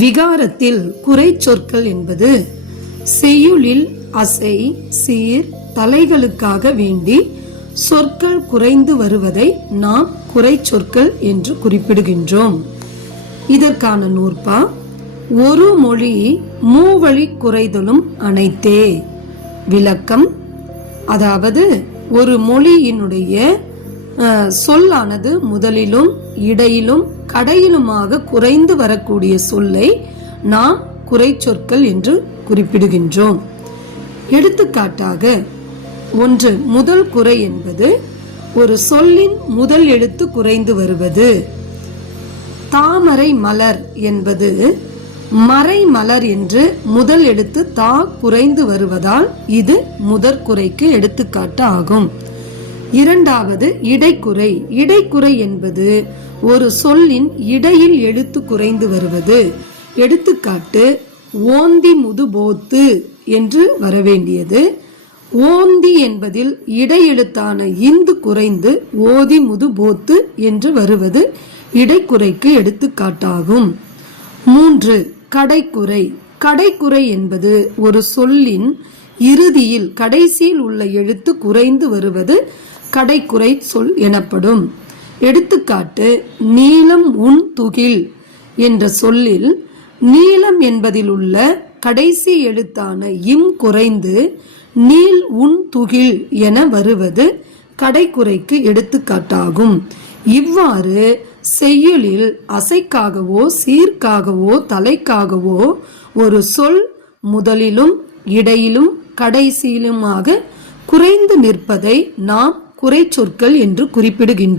விகாரத்தில் குறை சொற்கள் என்பது செய்யுளில் அசை, சீர், தலைகளுக்காக வேண்டி சொற்கள் குறைந்து வருவதை நாம் குறை சொற்கள் என்று குறிப்பிடுகின்றோம். இதற்கான நூற்பா ஒரு மொழி மூவழி குறைதலும் அனைத்தே. விளக்கம், அதாவது ஒரு மொழியினுடைய சொல்லானது முதலிலும் இடையிலும் கடையிலுமாக குறைந்து வரக்கூடிய சொல்லை நாம் குறை சொற்கள் என்று குறிப்பிடுகின்றோம். எடுத்துக்காட்டாக, ஒன்று, முதல் குறை என்பது ஒரு சொல்லின் முதல் எழுத்து குறைந்து வருவது. தாமரை மலர் என்பது மறை மலர் என்று முதல் எழுத்து தா குறைந்து வருவதால் இது முதற் குறைக்கு எடுத்துக்காட்டு ஆகும். இரண்டாவது, இடைக்குறை. இடைக்குறை என்பது ஒரு சொல்லின் இடையில் எழுத்து குறைந்து வருவது. எடுத்துக்காட்டு, ஓந்தி முது போத்து என்று வரவேண்டியது ஓந்தி என்பதில் இடையெழுத்தான இந்து குறைந்து ஓதி முது போத்து என்று வருவது இடைக்குறைக்கு எடுத்துக்காட்டாகும். மூன்று, கடைக்குறை. கடைக்குறை என்பது ஒரு சொல்லின் இறுதியில் கடைசியில் உள்ள எழுத்து குறைந்து வருவது கடைக்குறை சொல் எனப்படும். எடுத்துக்காட்டு, நீலம் உன் துகில் என்ற சொல்லில் நீலம் என்பதில் உள்ள கடைசி எழுத்தான இம் குறைந்து நீல் உன் துகில் என வருவது கடைக்குறைக்கு எடுத்துக்காட்டாகும். இவ்வாறு செய்யுளில் அசைக்காகவோ சீர்க்காகவோ தலைக்காகவோ ஒரு சொல் முதலிலும் இடையிலும் கடைசியிலுமாக குறைந்து நிற்பதை நாம் குறை சொற்கள் என்று குறிப்பிடுகின்றோம்.